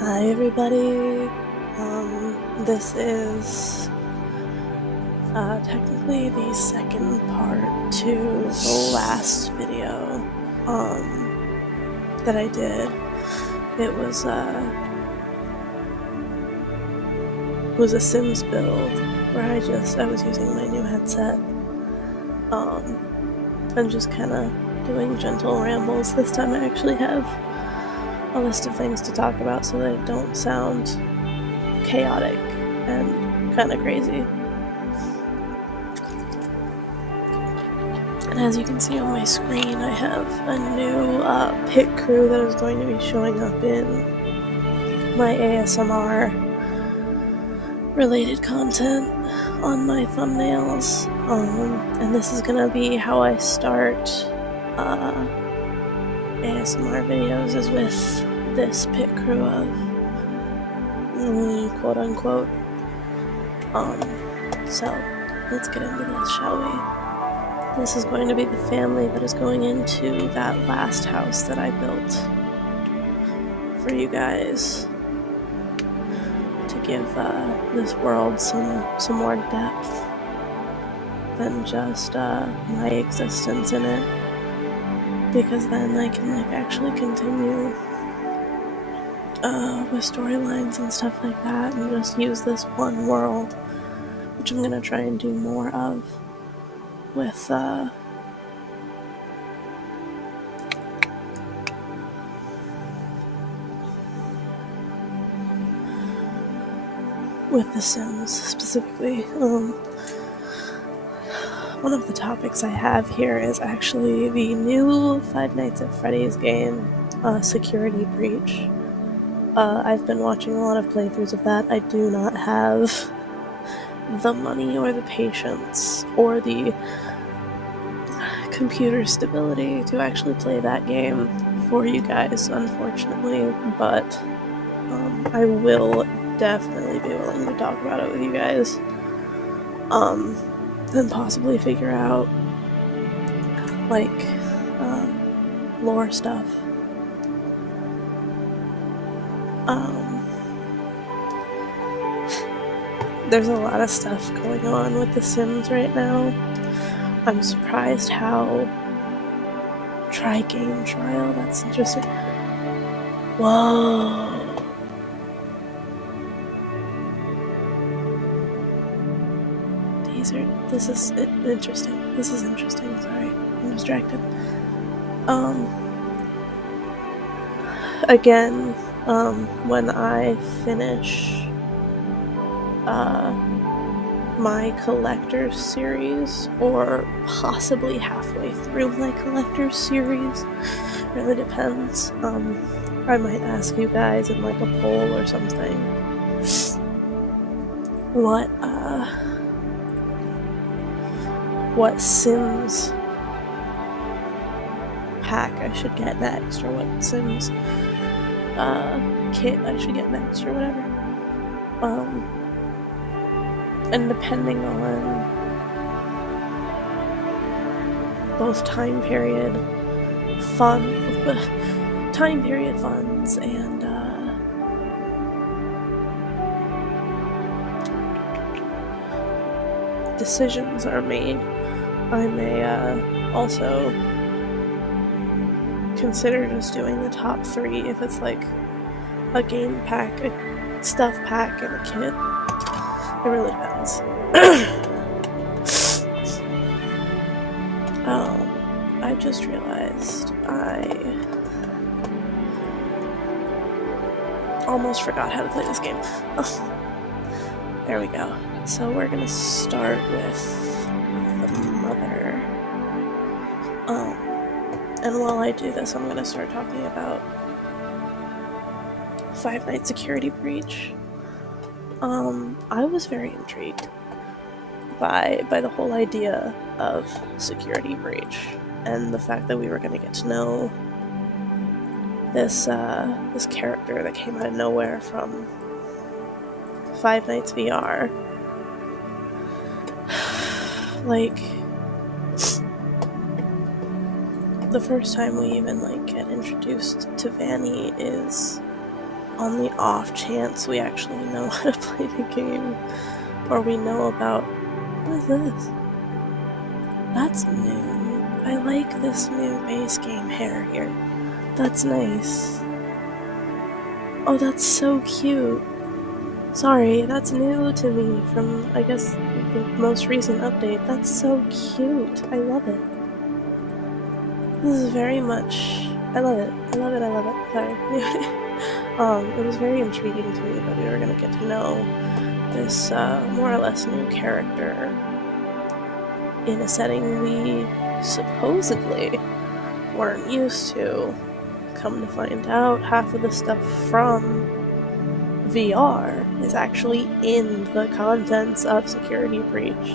Hi everybody, this is technically the second part to the last video that I did. It was a Sims build where I was using my new headset and just kind of doing gentle rambles. This time I actually have a list of things to talk about so that it don't sound chaotic and kind of crazy. And as you can see on my screen, I have a new pit crew that is going to be showing up in my ASMR related content on my thumbnails. And this is going to be how I start ASMR videos, is with this pit crew of me, quote unquote. So let's get into this, shall we? This is going to be the family that is going into that last house that I built for you guys to give this world some more depth than just my existence in it, because then I can actually continue with storylines and stuff like that, and just use this one world, which I'm gonna try and do more of with The Sims specifically. One of the topics I have here is actually the new Five Nights at Freddy's game, Security Breach. I've been watching a lot of playthroughs of that. I do not have the money or the patience or the computer stability to actually play that game for you guys, unfortunately, but I will definitely be willing to talk about it with you guys, and possibly figure out lore stuff. There's a lot of stuff going on with The Sims right now. I'm surprised how game trial, that's interesting. Whoa. This is interesting. This is interesting. Sorry, I'm distracted. Again, when I finish my collector's series, or possibly halfway through my collector's series, really depends. I might ask you guys in a poll or something what Sims pack I should get next, or what Sims kit I should get next, or whatever. And depending on both time period funds and decisions are made, I may also consider just doing the top 3 if it's a game pack, a stuff pack, and a kit. It really depends. I just realized I almost forgot how to play this game. There we go. So we're gonna start with the mother. And while I do this, I'm gonna start talking about Five Nights Security Breach. I was very intrigued by the whole idea of Security Breach, and the fact that we were going to get to know this character that came out of nowhere from Five Nights VR. The first time we even get introduced to Vanny is on the off chance we actually know how to play the game, or we know about... What is this? That's new. I like this new base game hair here. That's nice. Oh, that's so cute. Sorry, that's new to me from, I guess, the most recent update. That's so cute. I love it. This is very much... I love it. I love it, I love it. Sorry. It was very intriguing to me that we were going to get to know this more or less new character in a setting we supposedly weren't used to. Come to find out, half of the stuff from VR is actually in the contents of Security Breach,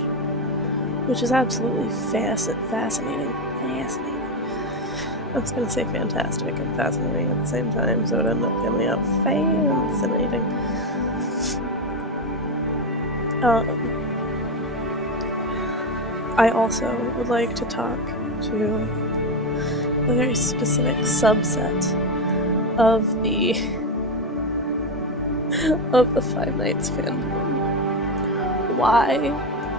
which is absolutely fascinating. I was gonna say fantastic and fascinating at the same time, so it ended up coming out fascinating. I also would like to talk to a very specific subset of the Five Nights fandom. Why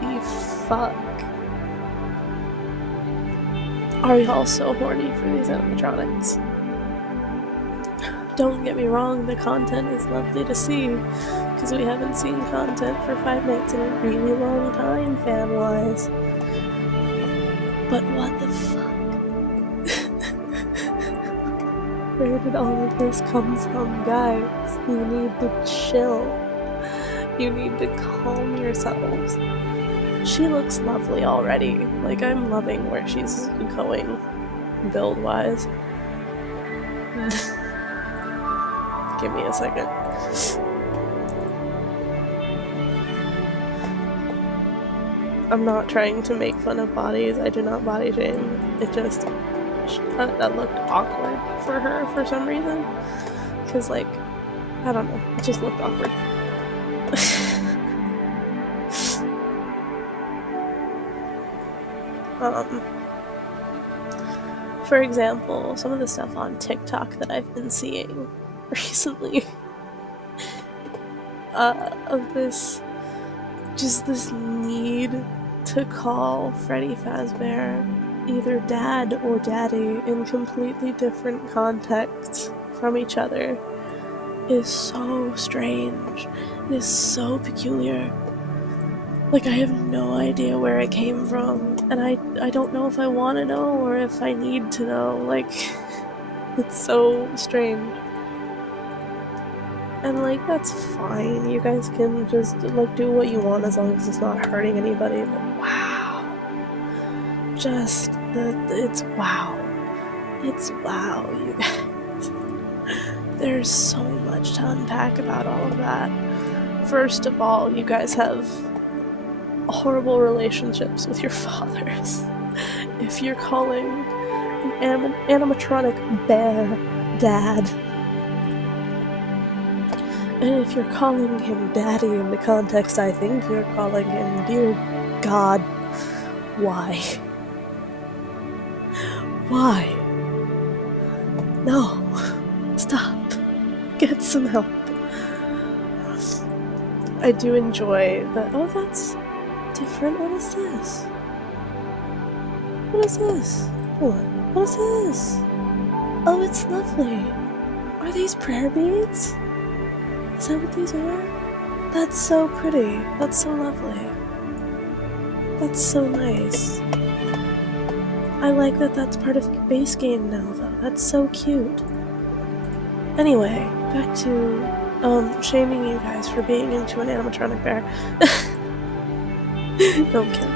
the fuck are y'all so horny for these animatronics? Don't get me wrong, the content is lovely to see, because we haven't seen content for Five Nights in a really long time, fan-wise. But what the fuck? Where did all of this come from, guys? You need to chill. You need to calm yourselves. She looks lovely already. Like, I'm loving where she's going, build-wise. Give me a second. I'm not trying to make fun of bodies. I do not body shame. It just... that looked awkward for her for some reason. Because, like, I don't know. It just looked awkward. For example, some of the stuff on TikTok that I've been seeing recently of this need to call Freddy Fazbear either dad or daddy in completely different contexts from each other is so strange. It is so peculiar. Like, I have no idea where it came from, and I don't know if I want to know or if I need to know. Like, it's so strange. And, like, that's fine. You guys can just, like, do what you want as long as it's not hurting anybody. But wow. It's wow. It's wow, you guys. There's so much to unpack about all of that. First of all, you guys have horrible relationships with your fathers. If you're calling an animatronic bear dad, and if you're calling him daddy in the context I think you're calling him, dear God, why? Why? No. Stop. Get some help. I do enjoy that. Oh, that's different. What is this? What is this? Hold on. What is this? Oh, it's lovely. Are these prayer beads? Is that what these are? That's so pretty. That's so lovely. That's so nice. I like that that's part of the base game now, though. That's so cute. Anyway, back to shaming you guys for being into an animatronic bear. No, I'm kidding.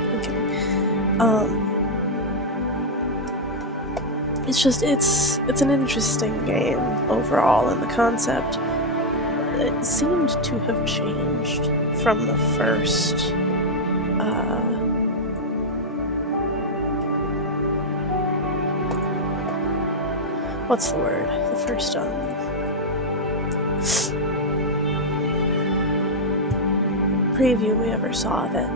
It's just, it's an interesting game overall, and the concept, it seemed to have changed from the first, what's the word? The first, preview we ever saw of it.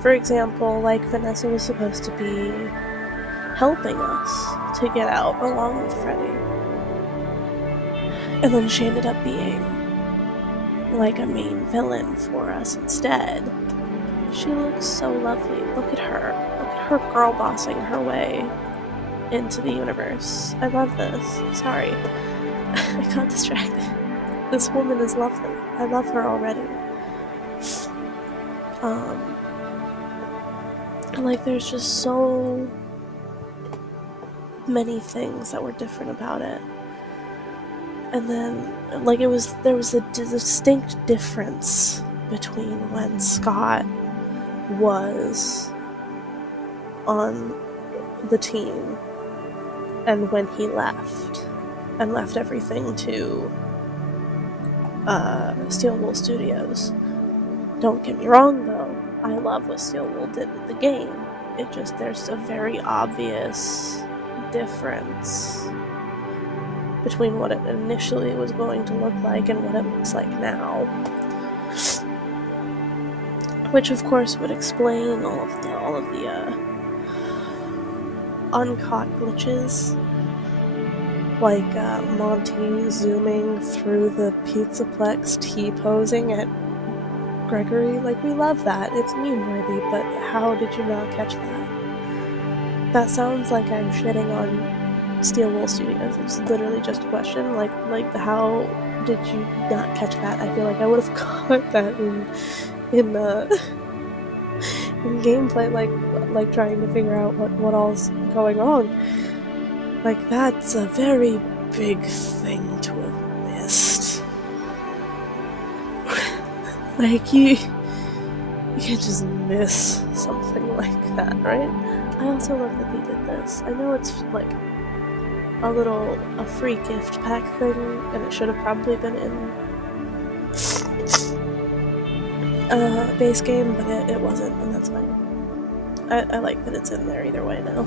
For example, like, Vanessa was supposed to be helping us to get out along with Freddy. And then she ended up being like a main villain for us instead. She looks so lovely. Look at her. Look at her girl bossing her way into the universe. I love this. Sorry. I got distracted. This woman is lovely. I love her already. Like, there's just so many things that were different about it. And then, like, there was a distinct difference between when Scott was on the team and when he left, and left everything to Steel Wool Studios. Don't get me wrong, though, I love what Steel Wool did with the game. It just, there's a very obvious difference between what it initially was going to look like and what it looks like now. Which, of course, would explain all of the uncaught glitches, like Monty zooming through the Pizzaplex T-posing at Gregory. Like, we love that. It's meme-worthy, but how did you not catch that? That sounds like I'm shitting on Steel Wool Studios. It's literally just a question. Like how did you not catch that? I feel like I would have caught that in gameplay, like trying to figure out what all's going on. Like, that's a very big thing to have missed. Like, you can't just miss something like that, right? I also love that they did this. I know it's like a free gift pack thing, and it should have probably been in base game, but it wasn't, and that's fine. I like that it's in there either way now.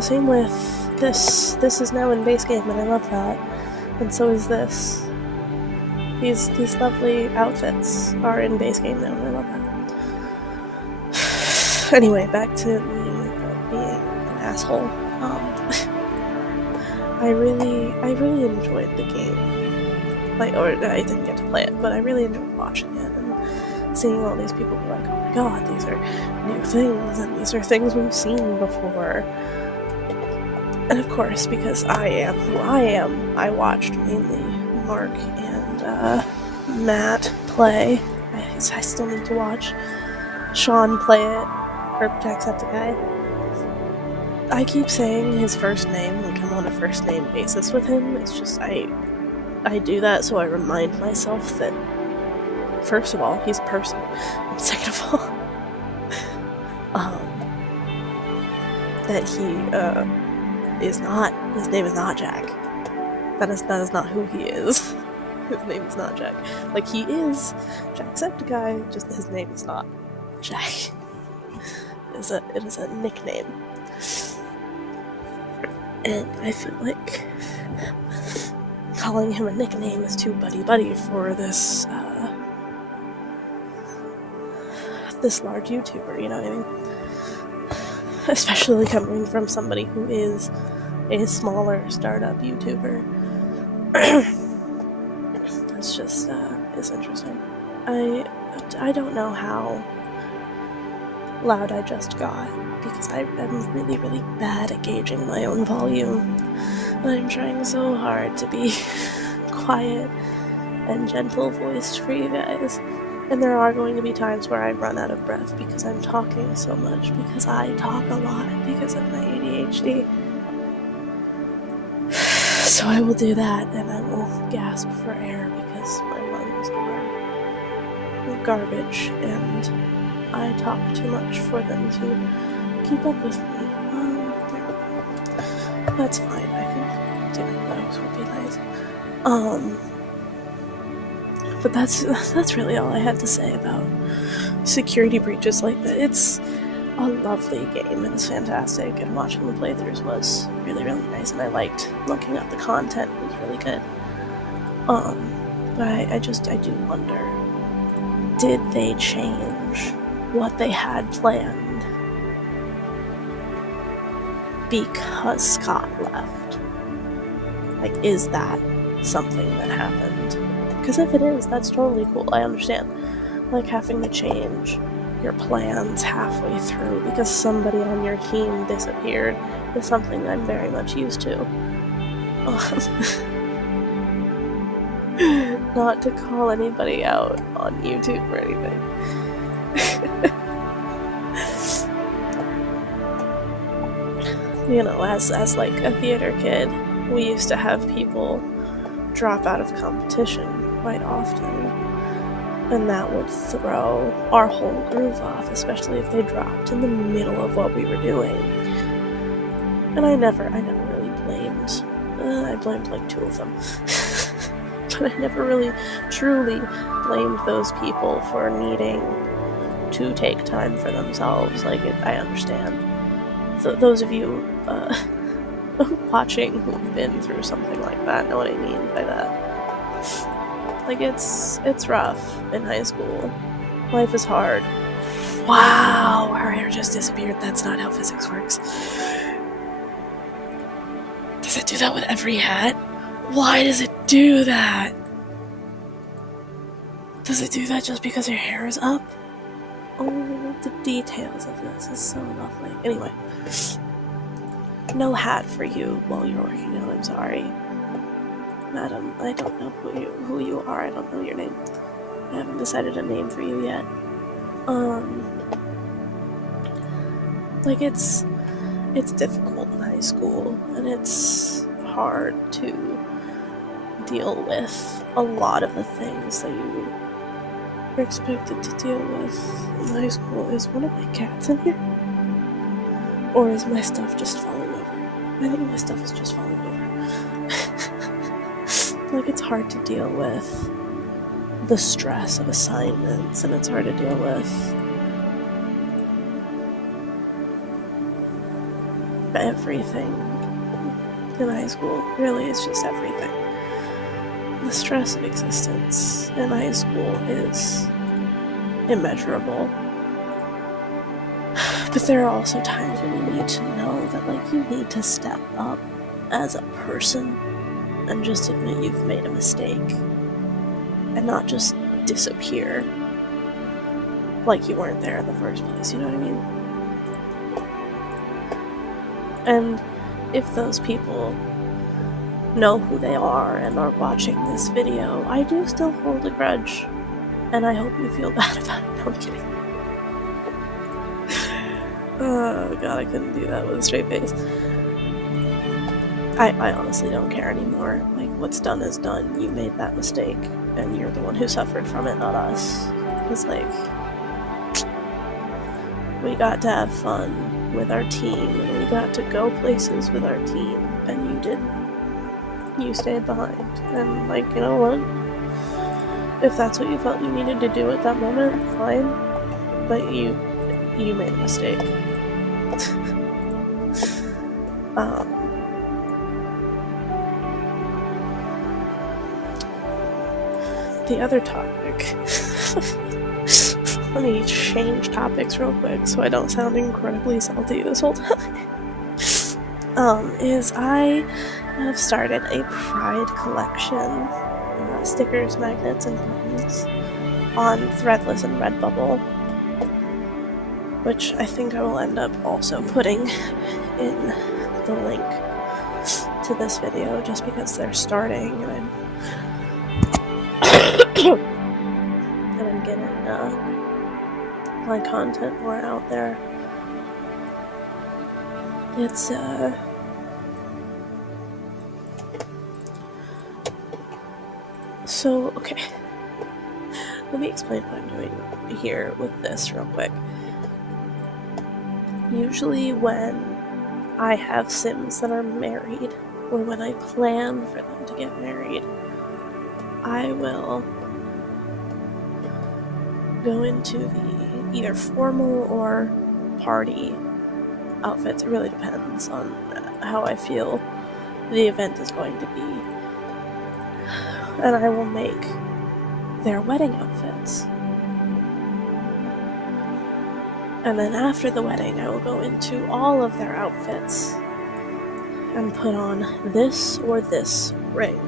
Same with this. This is now in base game, and I love that. And so is this. These lovely outfits are in base game now, and I love that. Anyway, back to me being an asshole. I really enjoyed the game. Like, or I didn't get to play it, but I really enjoyed watching it and seeing all these people be like, oh my god, these are new things, and these are things we've seen before. And of course, because I am who I am, I watched mainly Mark and Matt play. I still need to watch Sean play it, or Jacksepticeye. I keep saying his first name, like I'm on a first name basis with him. It's just, I do that so I remind myself that, first of all, he's a person, and second of all, that his name is not Jack. That is not who he is. His name is not Jack. Like, he is Jacksepticeye, just his name is not Jack. It is a nickname. And I feel like calling him a nickname is too buddy-buddy for this, this large YouTuber, you know what I mean? Especially coming from somebody who is a smaller startup YouTuber. It's just, it's interesting. I don't know how loud I just got, because I'm really, really bad at gauging my own volume. I'm trying so hard to be quiet and gentle-voiced for you guys. And there are going to be times where I run out of breath because I'm talking so much, because I talk a lot because of my ADHD. So I will do that, and I will gasp for air because my lungs are garbage, and I talk too much for them to keep up with me. That's fine. I think doing those would be nice. But that's really all I had to say about security breaches like that. It's a lovely game, and it's fantastic, and watching the playthroughs was really, really nice, and I liked looking up the content. It was really good. But I do wonder, did they change what they had planned because Scott left? Like, is that something that happened. Because if it is, that's totally cool. I understand. Like having to change your plans halfway through because somebody on your team disappeared is something I'm very much used to. Not to call anybody out on YouTube or anything. You know, as like a theater kid, we used to have people drop out of competition quite often, and that would throw our whole groove off, especially if they dropped in the middle of what we were doing. And I never really blamed. I blamed like 2 of them. But I never really truly blamed those people for needing to take time for themselves. Like, I understand. So those of you watching who've been through something like that know what I mean by that. Like, it's rough in high school. Life is hard. Wow, her hair just disappeared. That's not how physics works. Does it do that with every hat? Why does it do that? Does it do that just because your hair is up? Oh, the details of this is so lovely. Anyway, no hat for you while you're working out, I'm sorry. Madam, I don't know who you are, I don't know your name. I haven't decided a name for you yet. Like, it's difficult in high school, and it's hard to deal with a lot of the things that you are expected to deal with in high school. Is one of my cats in here? Or is my stuff just falling over? I think my stuff is just falling over. Like, it's hard to deal with the stress of assignments, and it's hard to deal with everything in high school. Really, it's just everything. The stress of existence in high school is immeasurable. But there are also times when you need to know that, like, you need to step up as a person and just admit you've made a mistake and not just disappear like you weren't there in the first place, you know what I mean? And if those people know who they are and are watching this video, I do still hold a grudge, and I hope you feel bad about it. No, I'm kidding. Oh god, I couldn't do that with a straight face. I honestly don't care anymore. Like, what's done is done. You made that mistake, and you're the one who suffered from it, not us. It's like, we got to have fun with our team, and we got to go places with our team, and you didn't. You stayed behind. And, like, you know what? If that's what you felt you needed to do at that moment, fine. But you made a mistake. The other topic. Let me change topics real quick so I don't sound incredibly salty this whole time. Is I have started a Pride collection, stickers, magnets, and buttons on Threadless and Redbubble, which I think I will end up also putting in the link to this video just because they're starting and I'm getting my content more out there. It's so okay. Let me explain what I'm doing here with this real quick. Usually when I have Sims that are married, or when I plan for them to get married, I will go into the either formal or party outfits. It really depends on how I feel the event is going to be. And I will make their wedding outfits. And then after the wedding, I will go into all of their outfits and put on this or this ring.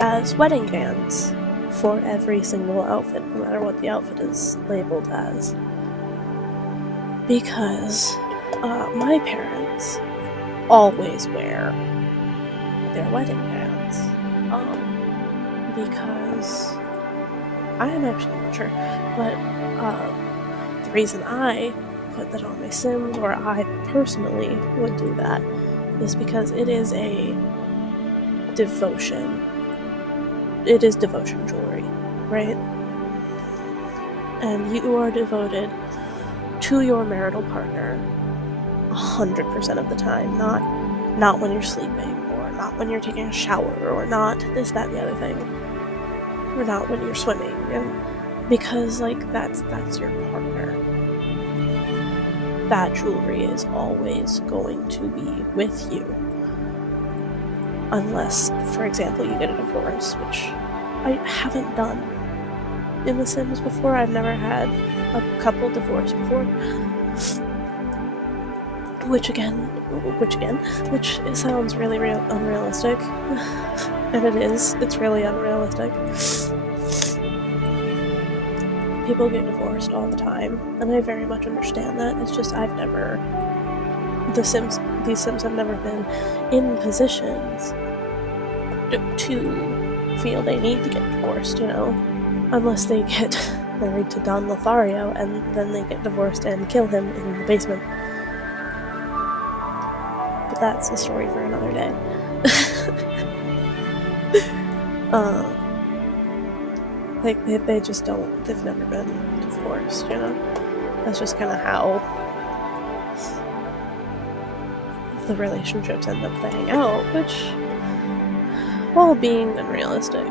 as wedding bands for every single outfit, no matter what the outfit is labeled as. Because my parents always wear their wedding bands. Because I am actually not sure, but the reason I put that on my Sims, or I personally would do that, is because it is a devotion. It is devotion jewelry, right? And you are devoted to your marital partner 100% of the time, not when you're sleeping, or not when you're taking a shower, or not this, that, and the other thing, or not when you're swimming, and because like that's your partner. That jewelry is always going to be with you, unless, for example, you get a divorce, which I haven't done in The Sims before. I've never had a couple divorce before. Which sounds really unrealistic. And it is. It's really unrealistic. People get divorced all the time, and I very much understand that. It's just these Sims have never been in positions to feel they need to get divorced, unless they get married to Don Lothario and then they get divorced and kill him in the basement. But that's a story for another day. They just don't, they've never been divorced, That's just kind of how the relationships end up playing out, which, while being unrealistic,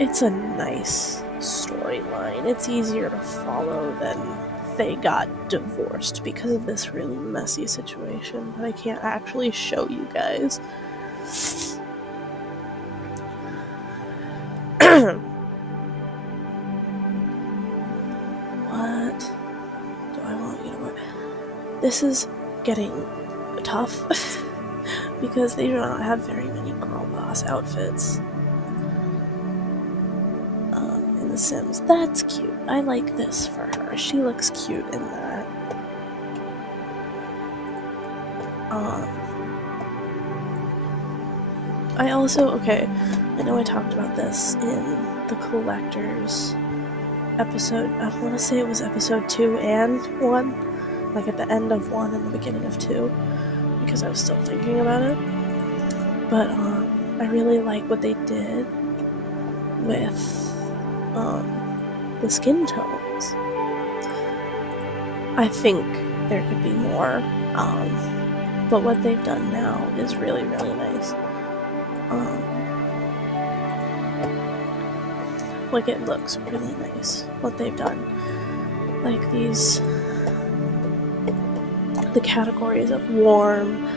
it's a nice storyline. It's easier to follow than they got divorced because of this really messy situation that I can't actually show you guys. What do I want you to wear? This is getting tough because they do not have very many girl boss outfits in The Sims. That's cute. I like this for her. She looks cute in that. I also, I know I talked about this in the Collectors episode. I want to say it was episode 2 and 1, like at the end of 1 and the beginning of 2, because I was still thinking about it. But I really like what they did with the skin tones. I think there could be more, but what they've done now is really, really nice. Like, it looks really nice, what they've done. Like, the categories of warm,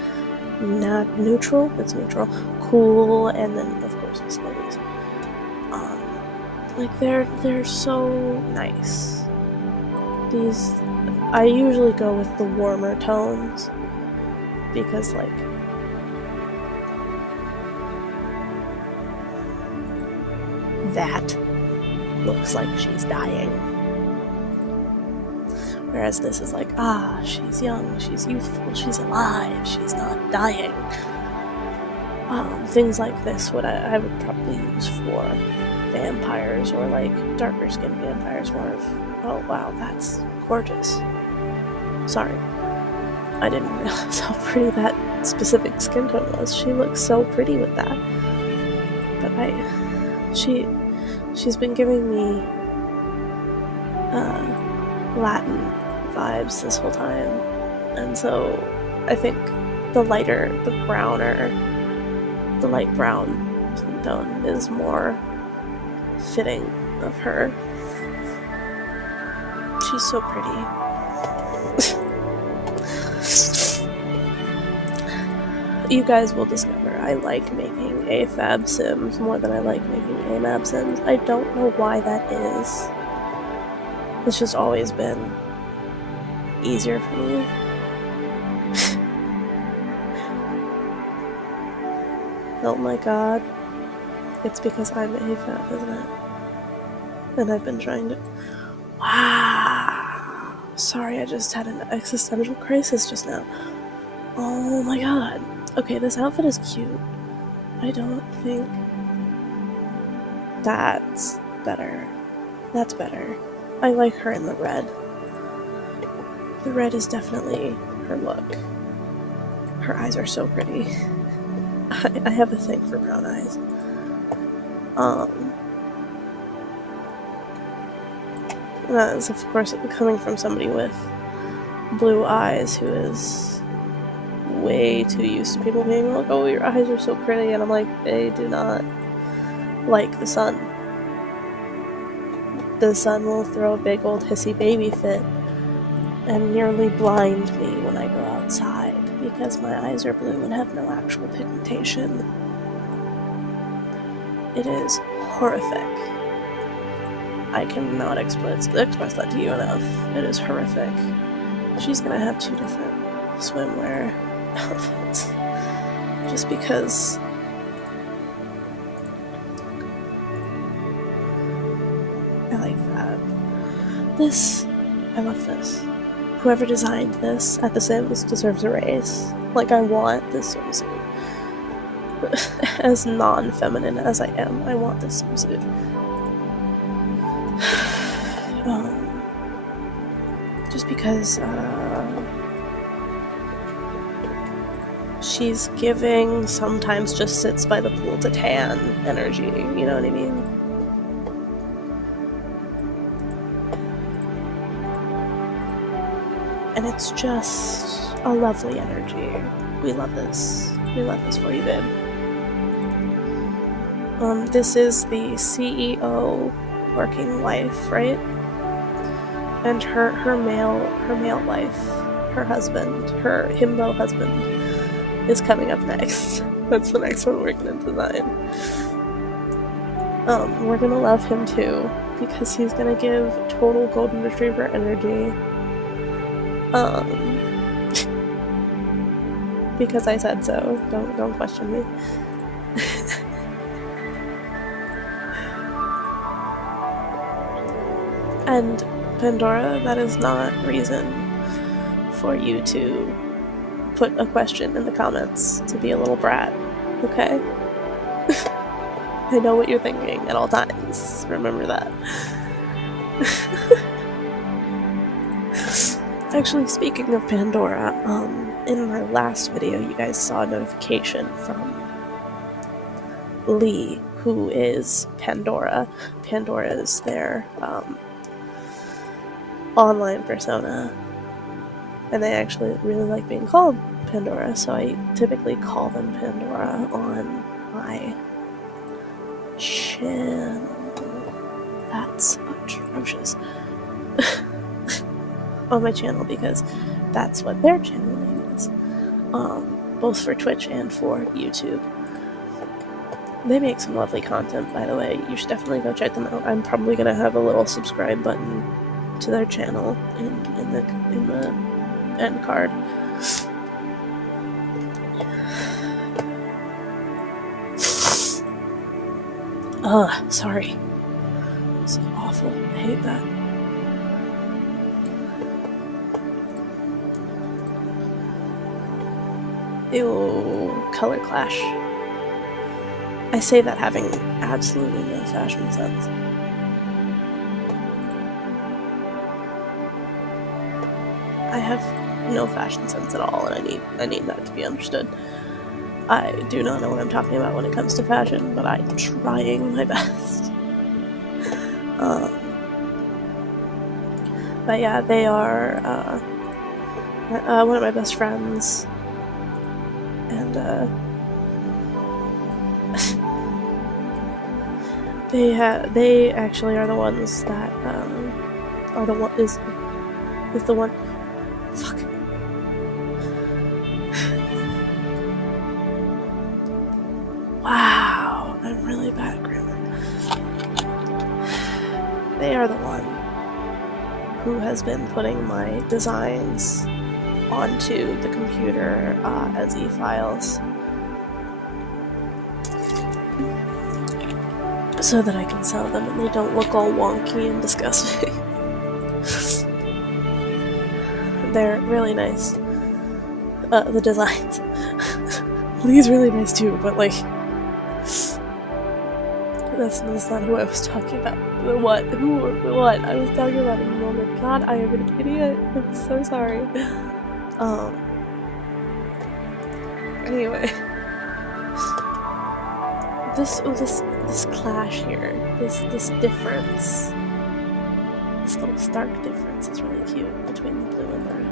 not neutral, it's neutral, cool, and then, of course, the snowies. Like, they're so nice. I usually go with the warmer tones, because, like, that looks like she's dying. Whereas this is like, she's young, she's youthful, she's alive, she's not dying. Things like this I would probably use for vampires, or like darker skinned vampires, more of, oh wow, that's gorgeous. Sorry. I didn't realize how pretty that specific skin tone was. She looks so pretty with that. But she's been giving me Latin vibes this whole time, and so I think the light brown skin tone is more fitting of her. She's so pretty. You guys will discover I like making AFAB Sims more than I like making AMAB Sims. I don't know why that is. It's just always been easier for me. Oh my god. It's because I'm AFAB, isn't it? And I've been trying to... Wow! Sorry, I just had an existential crisis just now. Oh my god. Okay, this outfit is cute. I don't think... That's better. That's better. I like her in the red. The red is definitely her look. Her eyes are so pretty. I have a thing for brown eyes. That's of course coming from somebody with blue eyes who is way too used to people being like, oh, your eyes are so pretty, and I'm like, they do not like the sun. The sun will throw a big old hissy baby fit and nearly blind me when I go outside because my eyes are blue and have no actual pigmentation. It is horrific. I cannot express that to you enough. It is horrific. She's gonna have 2 different swimwear outfits just because I like that. I love this. Whoever designed this at The Sims deserves a raise. Like, I want this swimsuit. As non-feminine as I am, I want this swimsuit. Just because, she's giving sometimes just sits by the pool to tan energy, you know what I mean? And it's just a lovely energy. We love this. We love this for you, babe. This is the CEO working wife, right? And her male wife, her husband, her himbo husband, is coming up next. That's the next one we're gonna design. We're gonna love him too, because he's gonna give total golden retriever energy. Because I said so. Don't question me. And Pandora, that is not reason for you to put a question in the comments to be a little brat, okay? I know what you're thinking at all times. Remember that. Actually, speaking of Pandora, in my last video, you guys saw a notification from Lee, who is Pandora. Pandora is their online persona, and they actually really like being called Pandora, so I typically call them Pandora on my channel. That's atrocious. On my channel, because that's what their channel name is, both for Twitch and for YouTube. They make some lovely content, by the way. You should definitely go check them out. I'm probably gonna have a little subscribe button to their channel in the end card. Ugh, sorry. It's awful. I hate that. Ew, color clash. I say that having absolutely no fashion sense. I have no fashion sense at all, and I need that to be understood. I do not know what I'm talking about when it comes to fashion, but I'm trying my best. But yeah, they are one of my best friends, and they actually are the ones that are the one is the one. Fuck. Wow, I'm really bad at grammar. They are the one who has been putting my designs onto the computer as e-files. so that I can sell them and they don't look all wonky and disgusting. They're really nice. The designs. Lee's really nice too, but like, that's not who I was talking about. What? What? I was talking about in a moment. God, I am an idiot. I'm so sorry. Anyway. This clash here, this difference, this little stark difference is really cute between the blue and the red.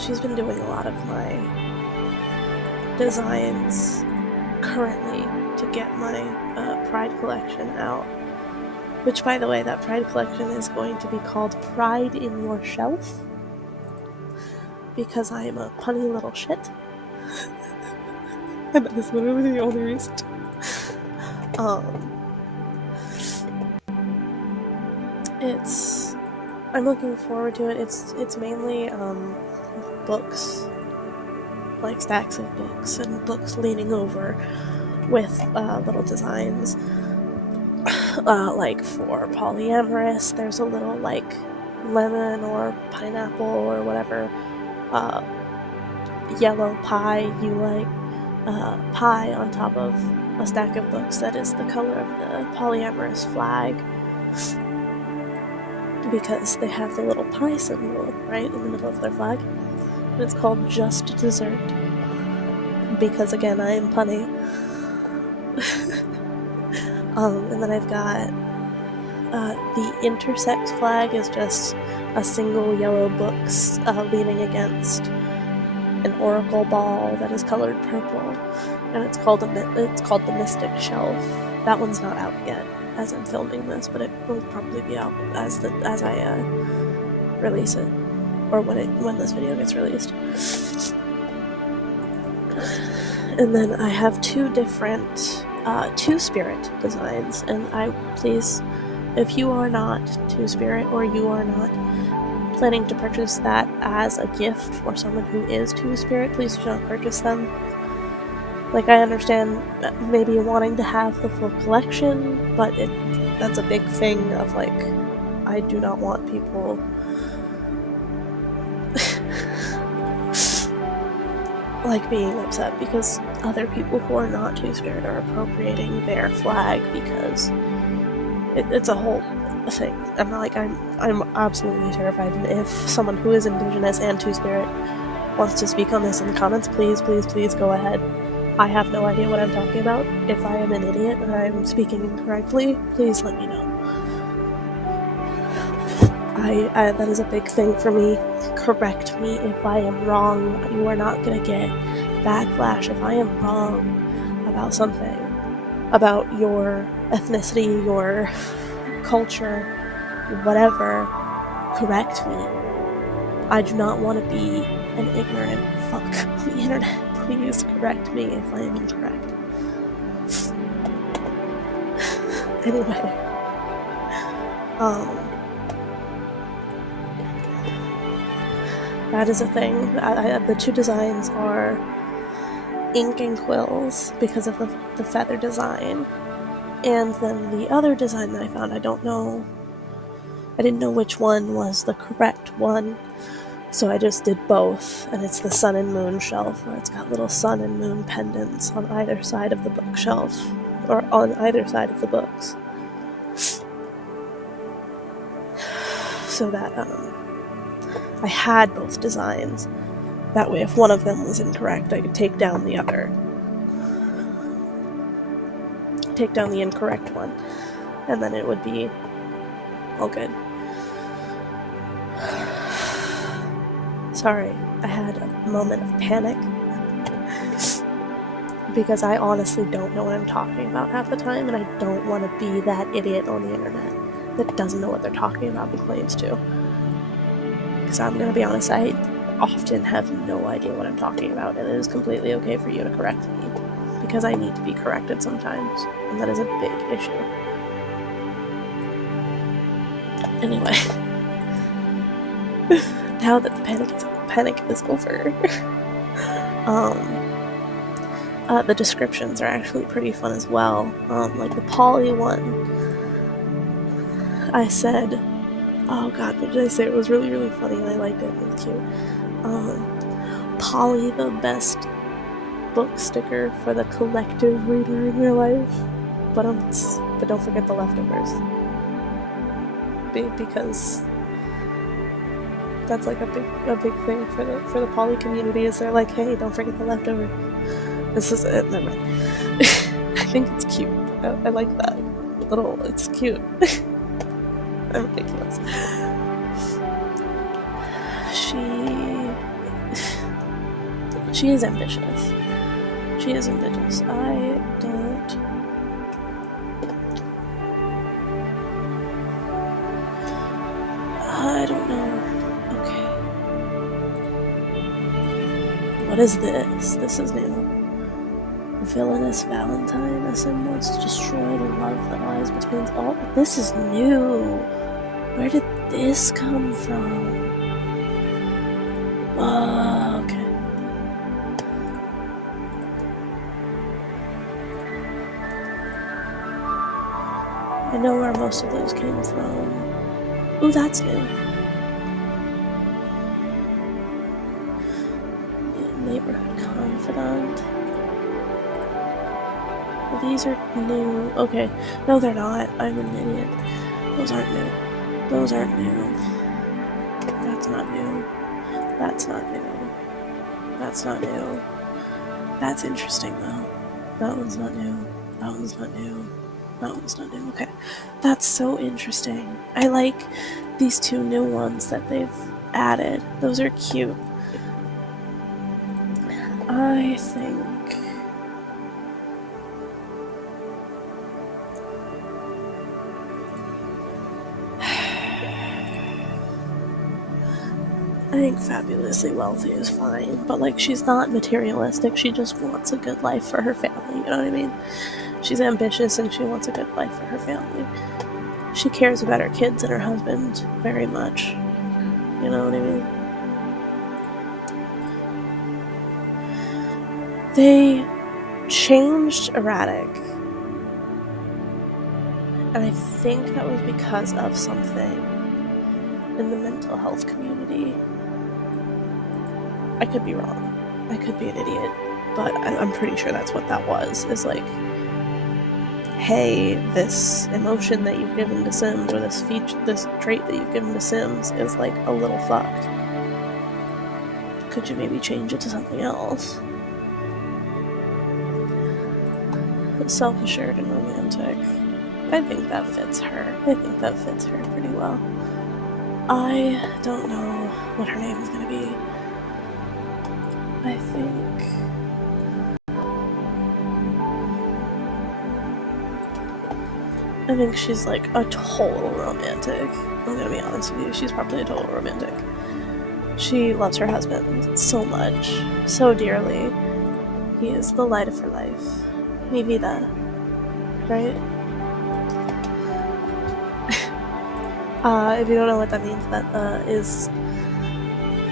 She's been doing a lot of my designs currently to get my Pride collection out. Which, by the way, that Pride collection is going to be called Pride in Your Shelf. Because I am a punny little shit. And that is literally the only reason. I'm looking forward to it. It's mainly books, like stacks of books and books leaning over with little designs. Like for polyamorous, there's a little like lemon or pineapple or whatever yellow pie you like pie on top of a stack of books that is the color of the polyamorous flag, because they have the little pie symbol right in the middle of their flag, and it's called Just Dessert, because again I am punny. And then I've got the intersex flag is just a single yellow books leaning against an oracle ball that is colored purple, and it's called the Mystic Shelf. That one's not out yet as I'm filming this, but it will probably be out as I release it, or when this video gets released. And then I have two different Two-Spirit designs, and please, if you are not Two-Spirit or you are not planning to purchase that as a gift for someone who is Two-Spirit, please do not purchase them. Like, I understand maybe wanting to have the full collection, but that's a big thing of like, I do not want people like being upset because other people who are not Two-Spirit are appropriating their flag, because it's a whole thing. I'm absolutely terrified, and if someone who is Indigenous and Two-Spirit wants to speak on this in the comments, please go ahead. I have no idea what I'm talking about. If I am an idiot and I'm speaking incorrectly, please let me know. That is a big thing for me. Correct me if I am wrong. You are not gonna get backlash if I am wrong about something, about your ethnicity, your culture, whatever. Correct me. I do not want to be an ignorant fuck on the internet. Please correct me if I am incorrect. Anyway, that is a thing. The two designs are ink and quills because of the feather design, and then the other design that I found, I didn't know which one was the correct one, so I just did both, and it's the sun and moon shelf, where it's got little sun and moon pendants on either side of the bookshelf, or on either side of the books, so that I had both designs. That way, if one of them was incorrect, I could take down the other. Take down the incorrect one, and then it would be all good. Sorry, I had a moment of panic because I honestly don't know what I'm talking about half the time, and I don't want to be that idiot on the internet that doesn't know what they're talking about and claims to. Because I'm gonna be honest, I often have no idea what I'm talking about, and it is completely okay for you to correct me, because I need to be corrected sometimes, and that is a big issue. Anyway, now that the panic is over, The descriptions are actually pretty fun as well. Like the Polly one, I said, oh god, what did I say? It was really, really funny and I liked it. It was cute. Polly, the best book sticker for the collective reader in your life. But don't forget the leftovers. Because that's like a big thing for the poly community. Is they're like, hey, don't forget the leftovers. This is it. Never mind. I think it's cute. I like that little. It's cute. I'm ridiculous. She is ambitious. She is ambitious. I don't know. Okay. What is this? This is new. Villainous Valentine. A symbol wants to destroy the love that lies between all. This is new. Where did this come from? Oh, okay. I know where most of those came from. Ooh, that's new. Neighborhood Confidant. Well, these are new. Okay. No, they're not. I'm an idiot. Those aren't new. Those aren't new. That's not new. That's not new. That's not new. That's interesting, though. That one's not new. That one's not new. That one's not new. Okay. That's so interesting. I like these two new ones that they've added. Those are cute. I think Fabulously Wealthy is fine, but like she's not materialistic. She just wants a good life for her family. You know what I mean? She's ambitious and she wants a good life for her family. She cares about her kids and her husband very much. You know what I mean? They changed Erratic, and I think that was because of something in the mental health community. I could be wrong. I could be an idiot, but I'm pretty sure that's what that was. Is like, hey, this emotion that you've given to Sims, or this trait that you've given to Sims is like a little fucked. Could you maybe change it to something else? Self-assured and romantic. I think that fits her. I think that fits her pretty well. I don't know what her name is gonna be. I think she's like a total romantic. I'm gonna be honest with you, she's probably a total romantic. She loves her husband so much, so dearly. He is the light of her life. Mi vida, right? If you don't know what that means, that is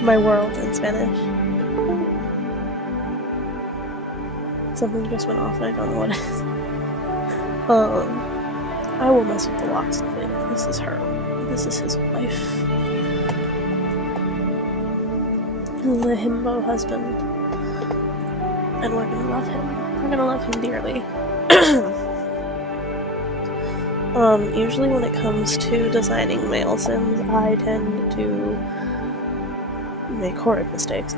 my world in Spanish. Something just went off and I don't know what it is. I will mess with the locks and later. This is her. This is his wife. The himbo husband. And we're gonna love him. We're gonna love him dearly. Usually when it comes to designing male Sims, I tend to make horrid mistakes.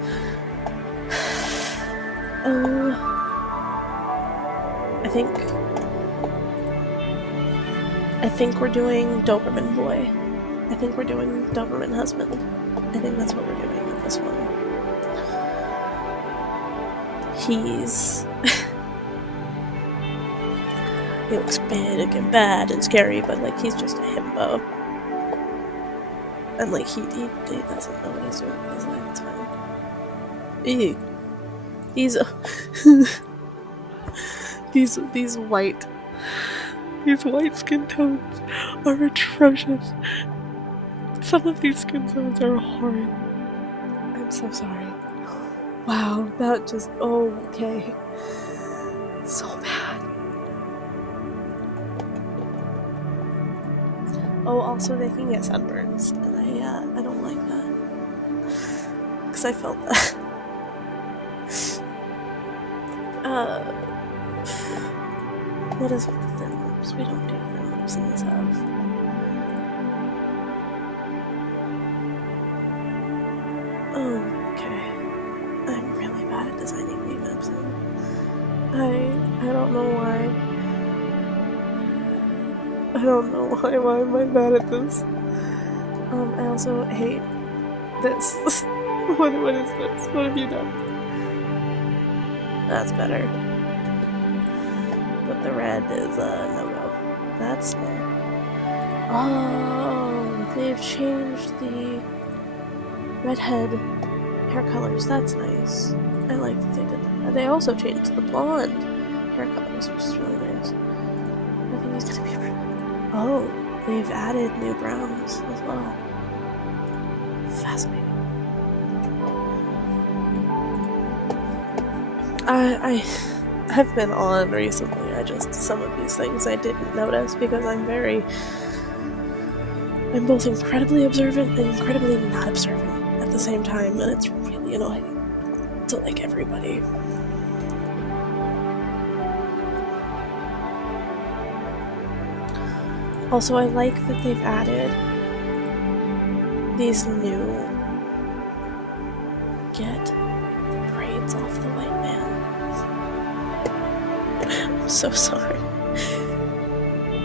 I think we're doing Doberman boy. I think we're doing Doberman husband. I think that's what we're doing with this one. He looks big and bad and scary, but like he's just a himbo. And like he doesn't know what he's doing with his life. It's fine. Ew. These white skin tones are atrocious. Some of these skin tones are horrid. I'm so sorry. Wow, that just okay. So bad. Oh, also they can get sunburns, and I don't like that. Because I felt that. What is with the thin lips? We don't do thin lips in this house. Okay. I'm really bad at designing makeup, I don't know why. I don't know why am I bad at this? I also hate this. What is this? What have you done? That's better. But the red is a no-go. That's no. Oh, they've changed the redhead hair colors. That's nice. I like that they did that. They also changed the blonde hair colors, which is really nice. I think he's gonna be pretty. Oh, they've added new browns as well. Fascinating. I've been on recently. Some of these things I didn't notice because I'm both incredibly observant and incredibly not observant at the same time, and it's really annoying to like everybody. Also, I like that they've added these new get the braids off the white man. I'm so sorry.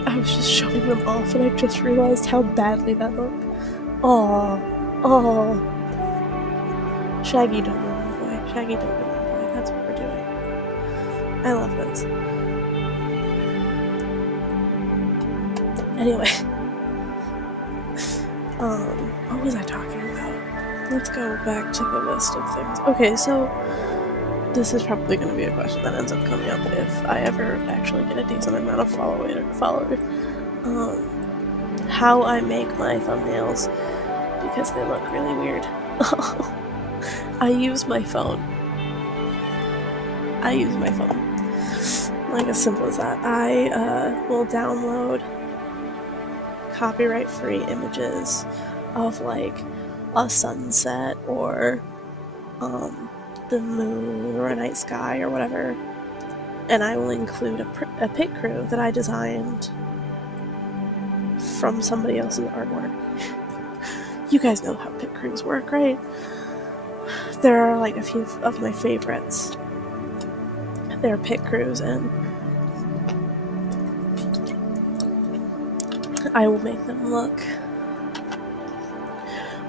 I was just showing them off and I just realized how badly that looked. Aww. Shaggy Doberman Boy. Shaggy Doberman Boy. That's what we're doing. I love this. Anyway. What was I talking about? Let's go back to the list of things. Okay, so this is probably going to be a question that ends up coming up if I ever actually get a decent amount of followers. How I make my thumbnails because they look really weird. I use my phone. Like, as simple as that. I will download copyright-free images of, like, a sunset or the moon or a night sky or whatever, and I will include a pit crew that I designed from somebody else's artwork. You guys know how pit crews work, right? There are like a few of my favorites. They're pit crews, and I will make them look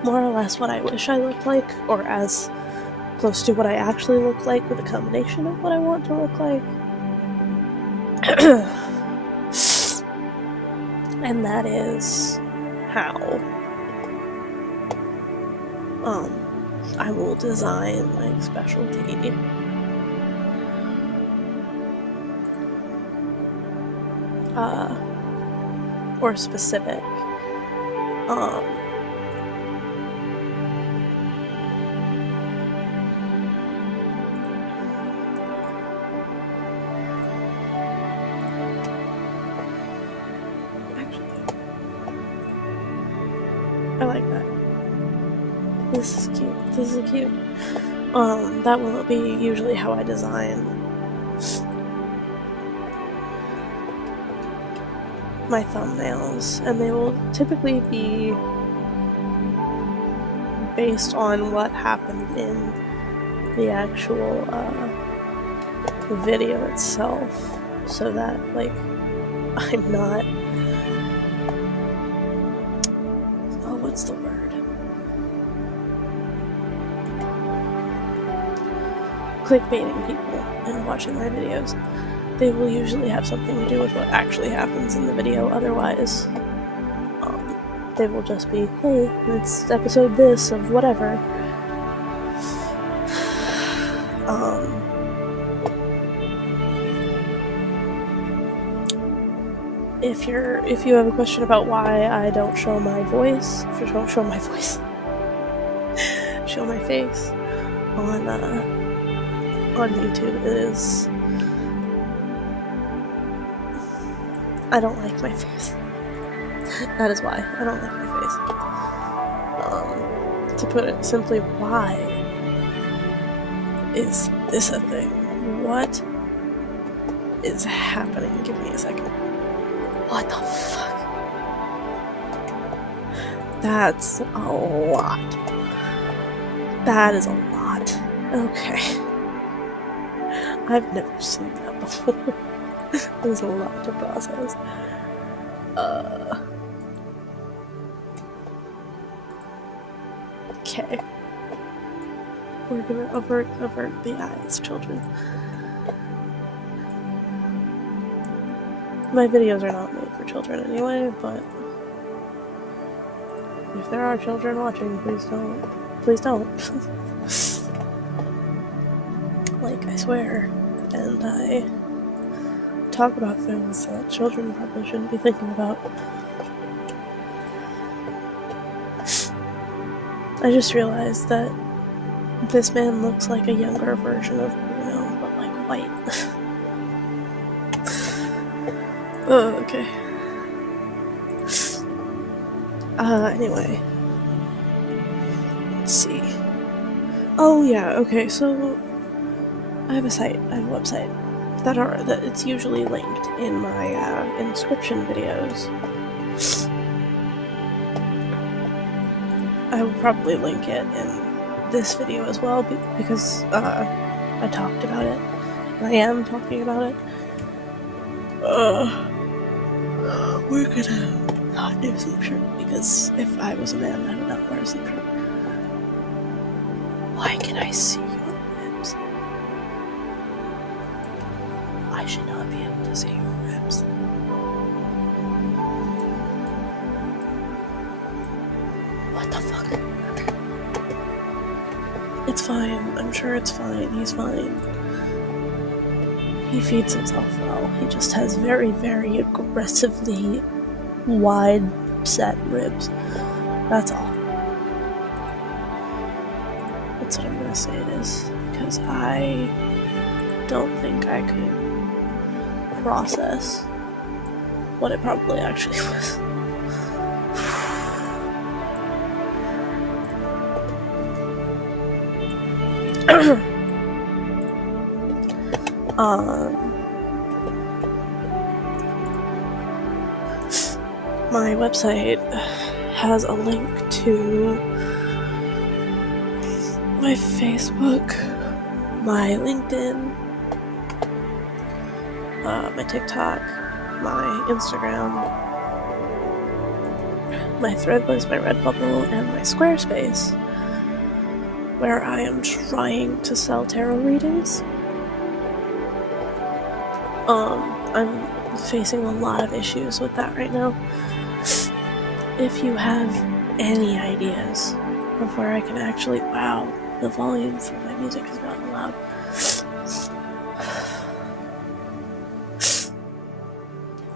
more or less what I wish I looked like, or as close to what I actually look like with a combination of what I want to look like. And that is how I will design like specialty or specific I like that. This is cute. That will be usually how I design my thumbnails, and they will typically be based on what happened in the actual video itself, so that, like, I'm not what's the word? Clickbaiting people into watching my videos. They will usually have something to do with what actually happens in the video, otherwise they will just be, hey, it's episode this of whatever. If you have a question about why I don't show my voice, show my face on YouTube, it is I don't like my face. That is why I don't like my face. To put it simply, why is this a thing? What is happening? Give me a second. What the fuck? That's a lot. That is a lot. Okay. I've never seen that before. There's a lot to process. Okay. We're gonna avert the eyes, children. My videos are not made for children anyway, but if there are children watching, please don't. Please don't. Like, I swear. And I talk about things that children probably shouldn't be thinking about. I just realized that this man looks like a younger version of Bruno, but like white. Oh, okay. Anyway. Let's see. Oh yeah, okay, so I have a website that it's usually linked in my inscription videos. I will probably link it in this video as well because I talked about it. I am talking about it. We're gonna not do some shirt because if I was a man, I would not wear some shirt. Why can I see your ribs? I should not be able to see your ribs. What the fuck? It's fine. I'm sure it's fine. He's fine. He feeds himself well. He just has very, very aggressively wide set ribs. That's all. That's what I'm gonna say it is. Because I don't think I could process what it probably actually was. My website has a link to my Facebook, my LinkedIn, my TikTok, my Instagram, my Threadless, my Redbubble, and my Squarespace, where I am trying to sell tarot readings. I'm facing a lot of issues with that right now. If you have any ideas of where I can actually... Wow, the volume for my music has gotten loud.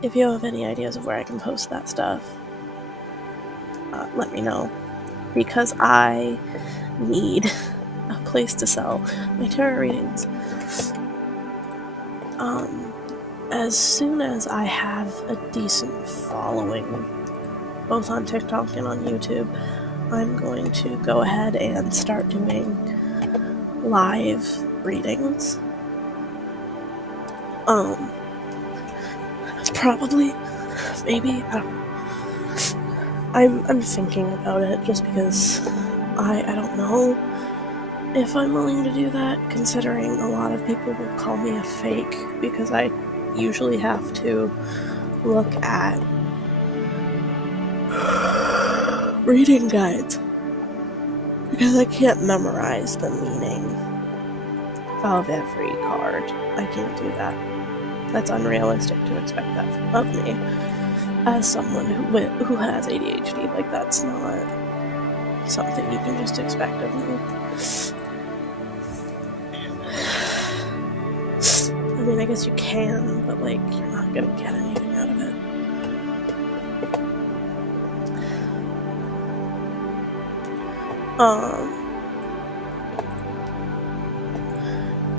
If you have any ideas of where I can post that stuff, let me know. Because I need a place to sell my tarot readings. As soon as I have a decent following, both on TikTok and on YouTube, I'm going to go ahead and start doing live readings. Probably, maybe, I don't know. I'm thinking about it just because I don't know if I'm willing to do that, considering a lot of people will call me a fake because I usually have to look at reading guides because I can't memorize the meaning of every card. I can't do that. That's unrealistic to expect that of me as someone who has ADHD. Like, that's not something you can just expect of me. I mean, I guess you can, but like, you're not gonna get anything out of it.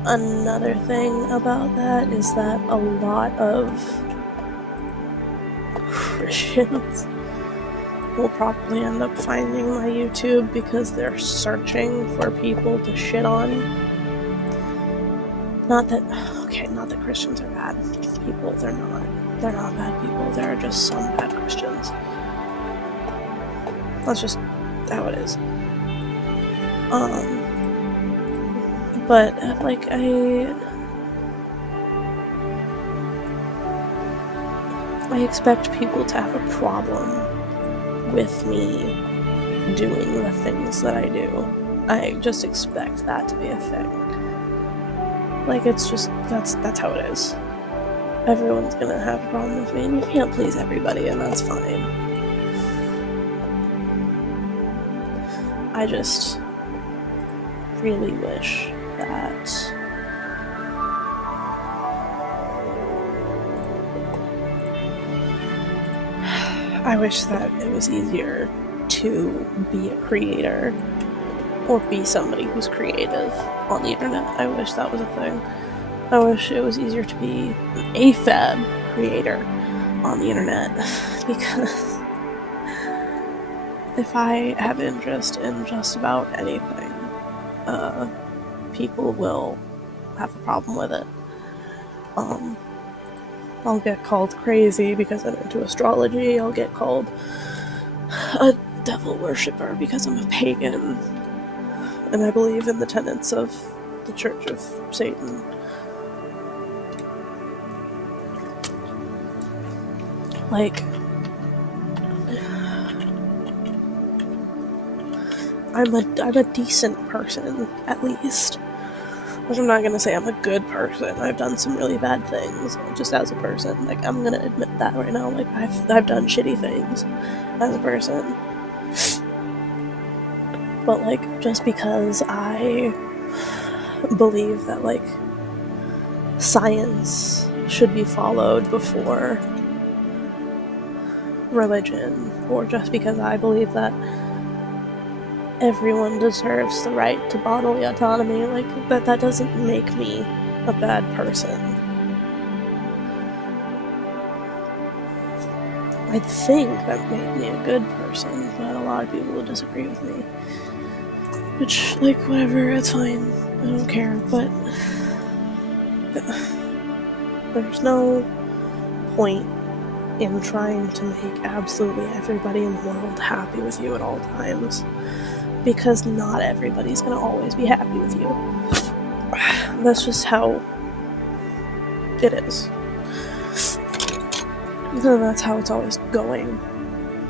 Another thing about that is that a lot of Christians will probably end up finding my YouTube because they're searching for people to shit on. Not that Christians are bad people. They're not. They're not bad people. There are just some bad Christians. That's just how it is. But like I expect people to have a problem with me doing the things that I do. I just expect that to be a thing. Like, it's just, that's how it is. Everyone's gonna have a problem with me, and you can't please everybody, and that's fine. I just really wish that it was easier to be a creator or be somebody who's creative on the internet. I wish that was a thing. I wish it was easier to be an AFAB creator on the internet, because if I have interest in just about anything, people will have a problem with it. I'll get called crazy because I'm into astrology. I'll get called a devil worshipper because I'm a pagan and I believe in the tenets of the Church of Satan. Like, I'm a decent person, at least. Which I'm not gonna say I'm a good person. I've done some really bad things, just as a person. Like, I'm gonna admit that right now. Like, I've done shitty things as a person. But, like, just because I believe that, like, science should be followed before religion, or just because I believe that everyone deserves the right to bodily autonomy, like, that doesn't make me a bad person. I think that made me a good person, but a lot of people will disagree with me. Which, like, whatever, it's fine. I don't care, but there's no point in trying to make absolutely everybody in the world happy with you at all times, because not everybody's gonna always be happy with you. That's just how it is. So that's how it's always going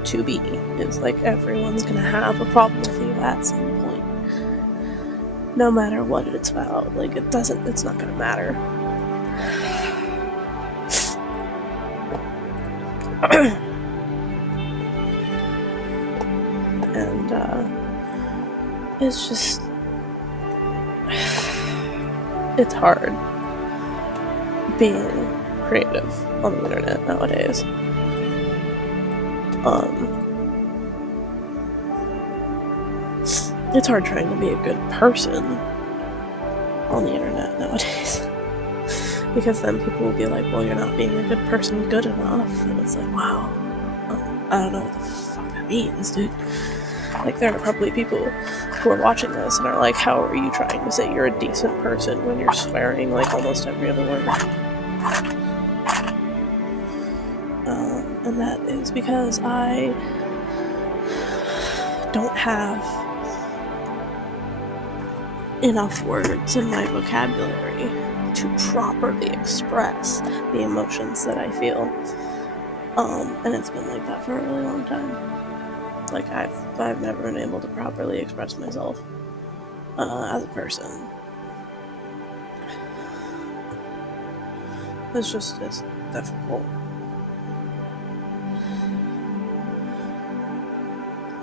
to be. It's like everyone's gonna have a problem with you at some point, no matter what it's about. Like, it's not gonna matter. And it's just, it's hard being creative on the internet nowadays. It's hard trying to be a good person on the internet nowadays. Because then people will be like, well, you're not being a good person good enough. And it's like, wow, I don't know what the fuck that means, dude. Like, there are probably people who are watching this and are like, how are you trying to say you're a decent person when you're swearing like almost every other word? And that is because I don't have enough words in my vocabulary to properly express the emotions that I feel. And it's been like that for a really long time. Like, I've never been able to properly express myself as a person. It's difficult.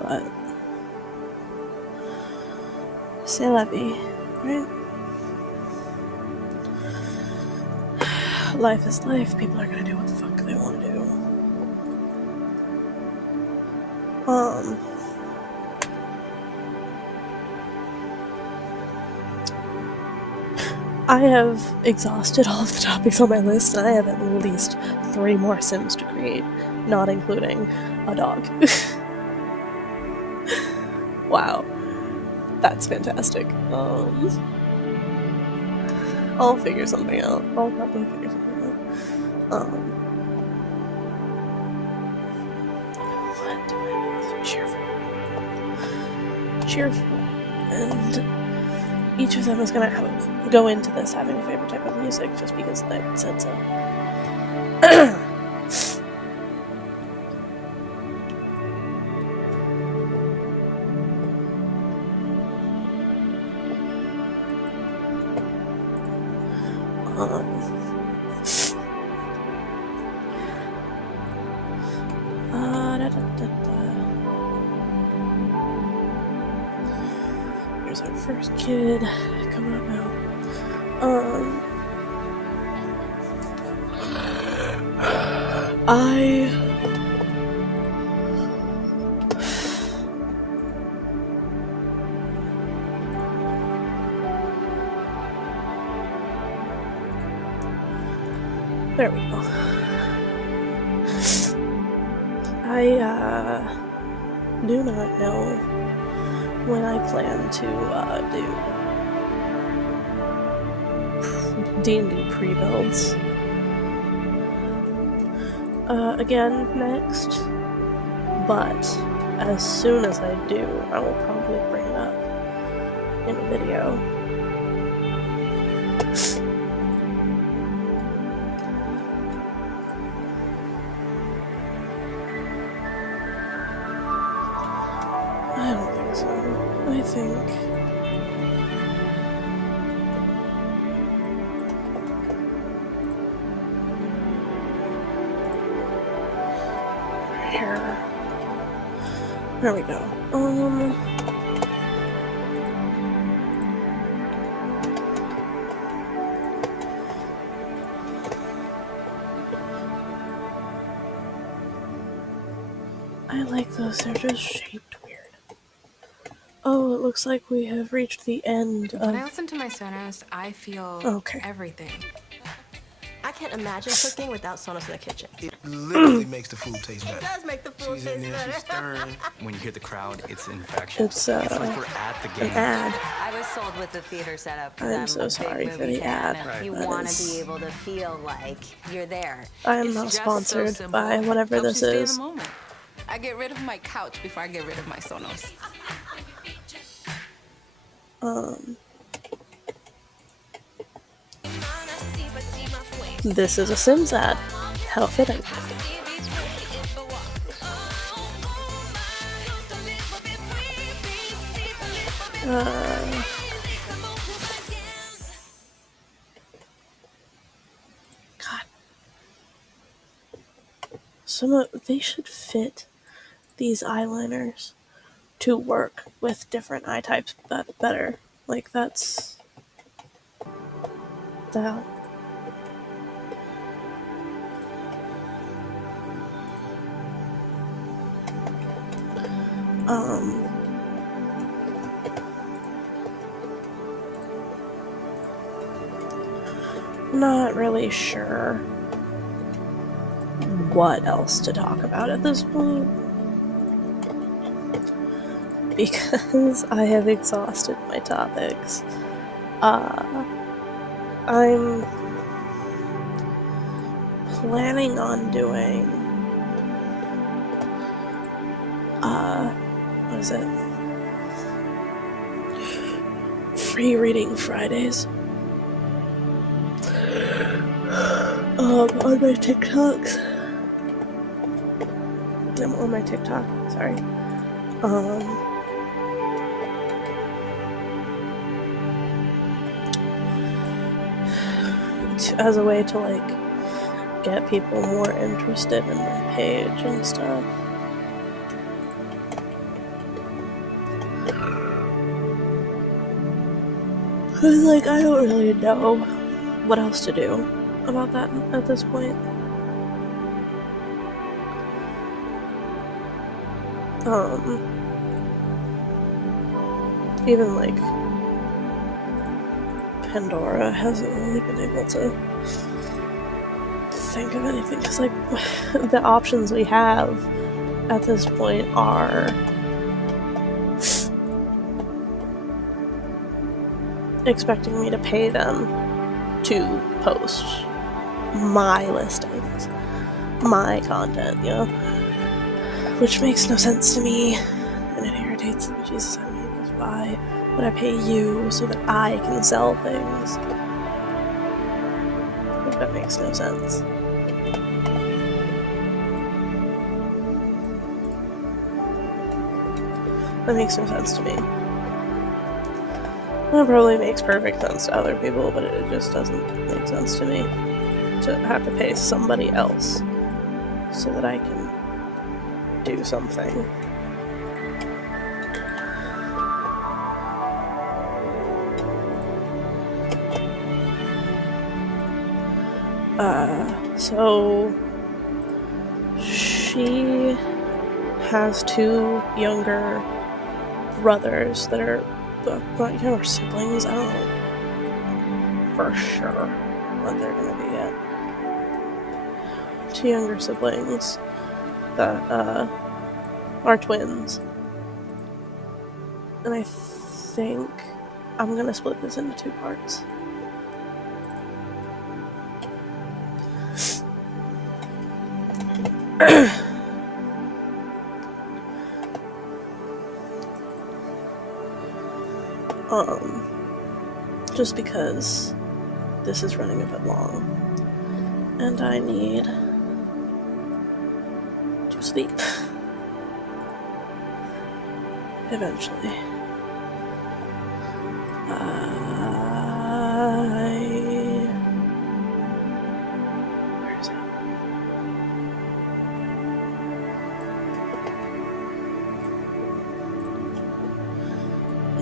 But c'est la vie, right? Life is life. People are gonna do what the fuck they want to do. I have exhausted all of the topics on my list, and I have at least 3 more Sims to create. not including a dog. Wow, that's fantastic. I'll figure something out. I'll probably figure something out. What do I need? Cheerful. And each of them is gonna go into this having a favorite type of music just because they said so. Here's our first kid coming up now. There we go. I do not know when I plan to do D&D pre-builds. Again next, but as soon as I do, I will probably bring it up in a video. I don't think so. I think here. There we go. I like those. They're just shaped weird. Oh, it looks like we have reached the end of... When I listen to my Sonos, I feel everything. I can't imagine cooking without Sonos in the kitchen. It literally makes the food taste better. It does make the food taste better. She's stirring. When you hear the crowd, it's infectious. It's like we're at the game. an ad. I was sold with the theater setup. I'm so sorry for the ad. You want to be able to feel like you're there. I am not sponsored by whatever this is. I get rid of my couch before I get rid of my Sonos. This is a Sims ad. How fitting. God. They should fit these eyeliners to work with different eye types better. Like, that's... that. Not really sure what else to talk about at this point, because I have exhausted my topics. I'm planning on doing what is it? Free reading Fridays. On my TikToks. I'm on my TikTok, sorry. As a way to, like, get people more interested in my page and stuff. Cause, like, I don't really know what else to do about that at this point. Even, like, Pandora hasn't really been able to think of anything, because, like, the options we have at this point are expecting me to pay them to post my listings, my content, you know? Which makes no sense to me, and it irritates the bejesus out of me, because why would I pay you so that I can sell things? Like, that makes no sense. That makes no sense to me. That probably makes perfect sense to other people, but it just doesn't make sense to me to have to pay somebody else so that I can do something. So she has 2 younger brothers that are, younger siblings. I don't know for sure what they're gonna be yet. 2 younger siblings that are twins, and I think I'm gonna split this into 2 parts. Just because this is running a bit long, and I need to sleep eventually. Where is it?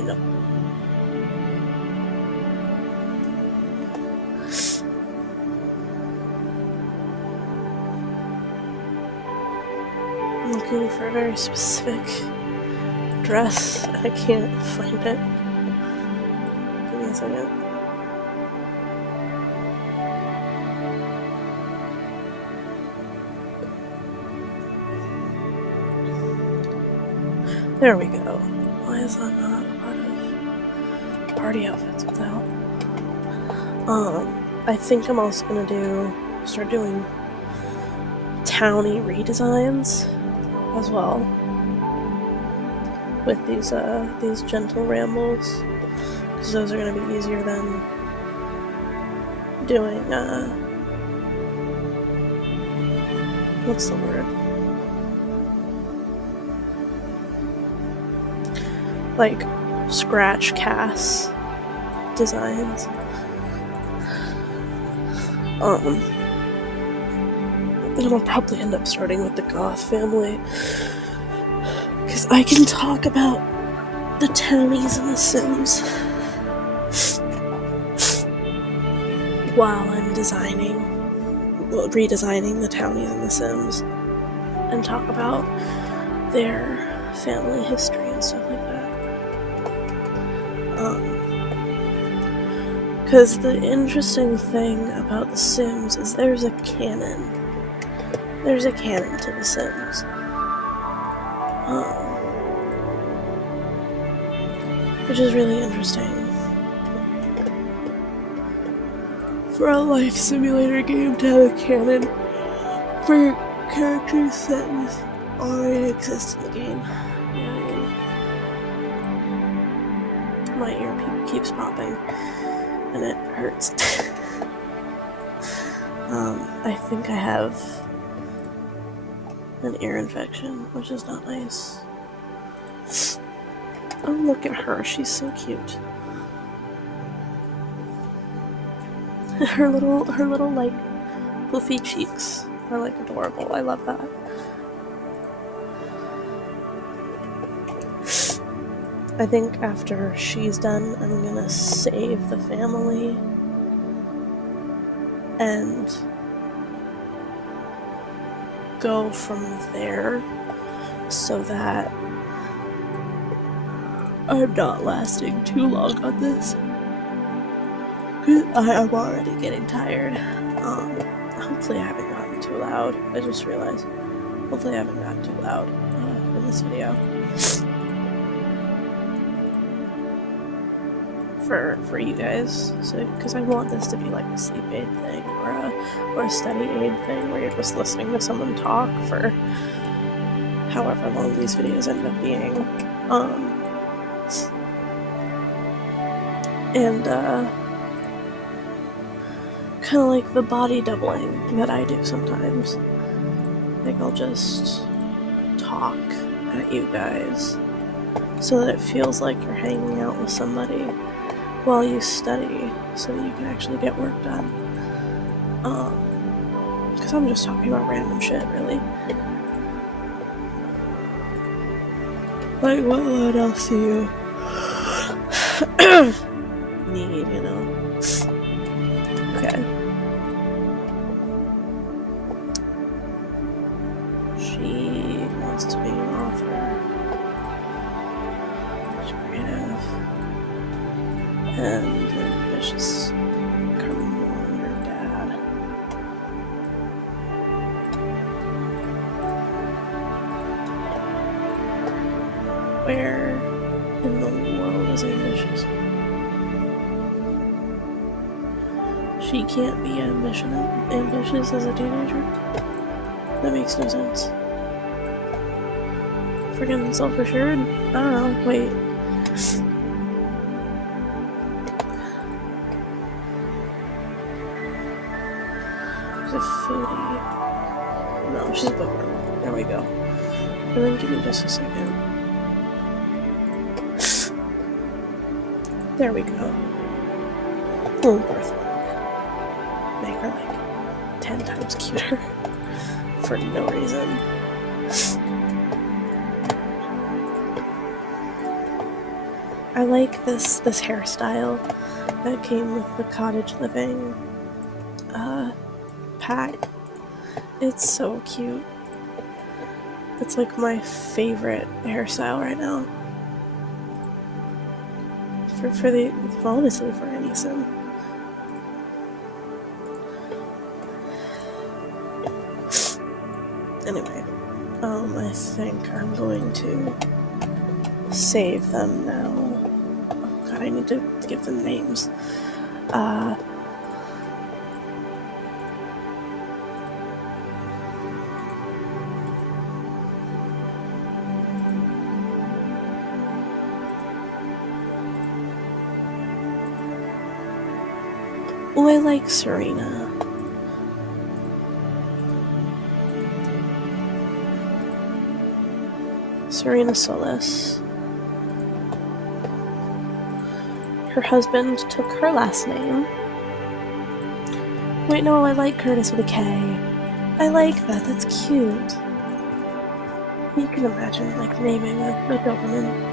No. I'm looking for a very specific dress. I can't find it. Give me a second. There we go. Why is that not a part of party outfits without? I think I'm also gonna start doing towny redesigns as well with these gentle rambles, because those are gonna be easier than doing what's the word? Like scratch CAS designs. And I'll probably end up starting with the Goth family, because I can talk about the townies and the Sims while I'm redesigning the townies and the Sims, and talk about their family history and stuff like that. Because the interesting thing about the Sims is there's a canon. There's a canon to the Sims. Which is really interesting for a life simulator game to have a canon for characters that already exist in the game. You know what I mean? My ear keeps popping, and it hurts. I think I have an ear infection, which is not nice. Oh, look at her, she's so cute. her little like poofy cheeks are like adorable. I love that. I think after she's done, I'm gonna save the family and go from there, so that I'm not lasting too long on this, because I am already getting tired. Hopefully I haven't gotten too loud. I just realized. Hopefully I haven't gotten too loud in this video. For you guys, so because I want this to be like a sleep aid thing or a study aid thing where you're just listening to someone talk for however long these videos end up being, and kind of like the body doubling that I do sometimes. Like I'll just talk at you guys so that it feels like you're hanging out with somebody while you study, so that you can actually get work done. Because I'm just talking about random shit, really. Like, what else do you need, you know? Okay. She wants to be an author. She's creative. And ambitious. Come on, your dad. Where in the world is ambitious? She can't be ambitious as a teenager? That makes no sense. Freaking self-assured? I don't know, wait. She's a foodie. No, she's a bookworm. There we go. And then give me just a second. There we go. Oh, birthmark. Make her like 10 times cuter. For no reason. I like this hairstyle that came with the cottage living pack. It's so cute. It's like my favorite hairstyle right now. Honestly, for any sim. Anyway, I think I'm going to save them now. Oh god, I need to give them names. Oh, I like Serena. Serena Solis. Her husband took her last name. Wait, no, I like Curtis with a K. I like that, that's cute. You can imagine, like, naming a Doberman.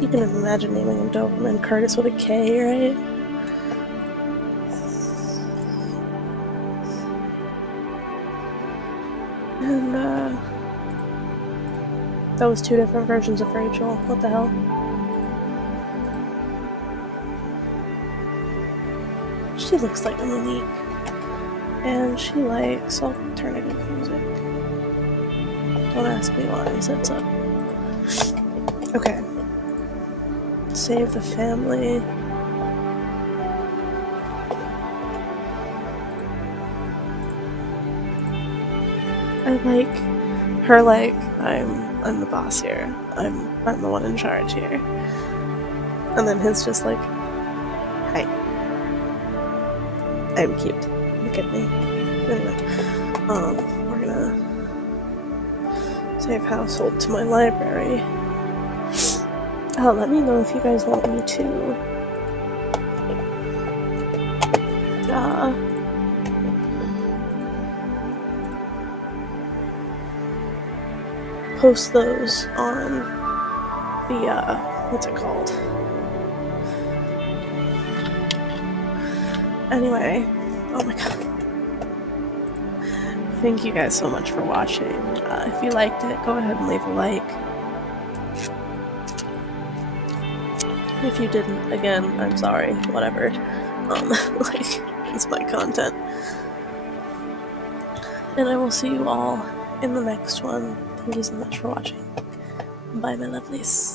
You can imagine naming a Doberman Curtis with a K, right? And, that was two different versions of Rachel. What the hell? She looks like Monique. And she likes alternative music. Don't ask me why I said so. Okay. Save the family. I like her, like, I'm the boss here. I'm the one in charge here. And then his just like, hi. I'm cute. Look at me. Anyway, we're gonna save household to my library. Let me know if you guys want me to post those on the what's it called? Anyway, oh my god. Thank you guys so much for watching. If you liked it, go ahead and leave a like. If you didn't, again, I'm sorry. Whatever. Like, it's my content. And I will see you all in the next one. Thank you so much for watching. Bye, my lovelies.